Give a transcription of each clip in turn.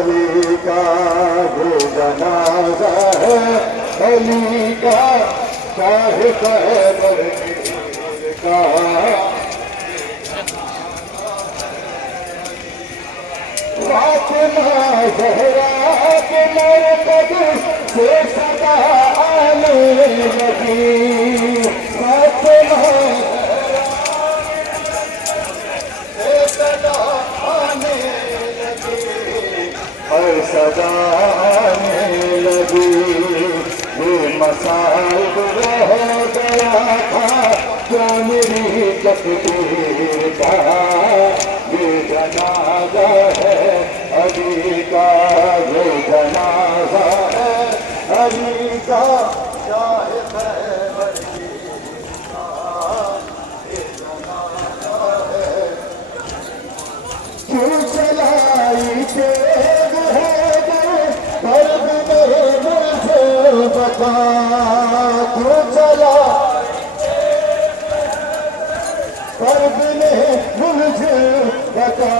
अली का ये जनाजा है, अली का शाहे खैबर का। फातिमा ज़हरा के मरकज़ से सदा आने लगी, फातिमा से सदा आने लगी, हर सदा आने लगी। ये मसाइब रह गया था क्या मेरी तकदीर का, ये जनाजा है अली का, ये जनाजा है अली का, शाहे खैबर का ये जनाजा है। क्यों चलाई तेज है दर्द में मुझे बता, क्यों चला दर्द ने मुझे बता,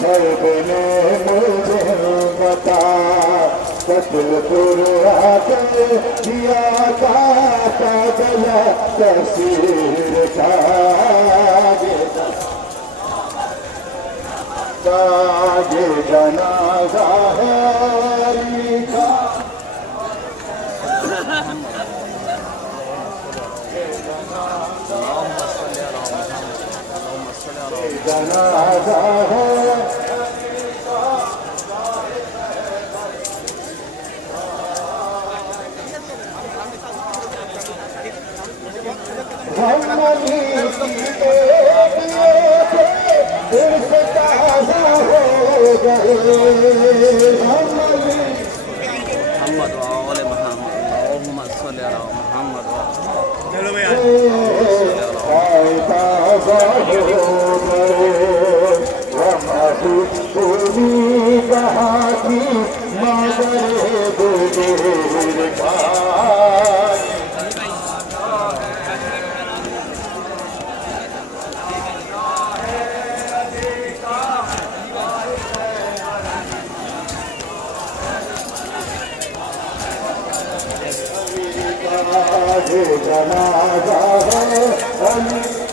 दर्द ने मुझे बता। कत्ल पुरा के दिया का गला तस्वीर का, ये जनाजा है अली का। जनाजा है हम अली के दिए थे, दिल से ताज़ा हो गए, हम अली मोहम्मद वाले मोहम्मद सल्लल्लाहु अलैहि मोहम्मद चलो ताज़ा हो गए। हम अभी कहाँ थी मगर बुजुर्ग का, ये जनाजा है अली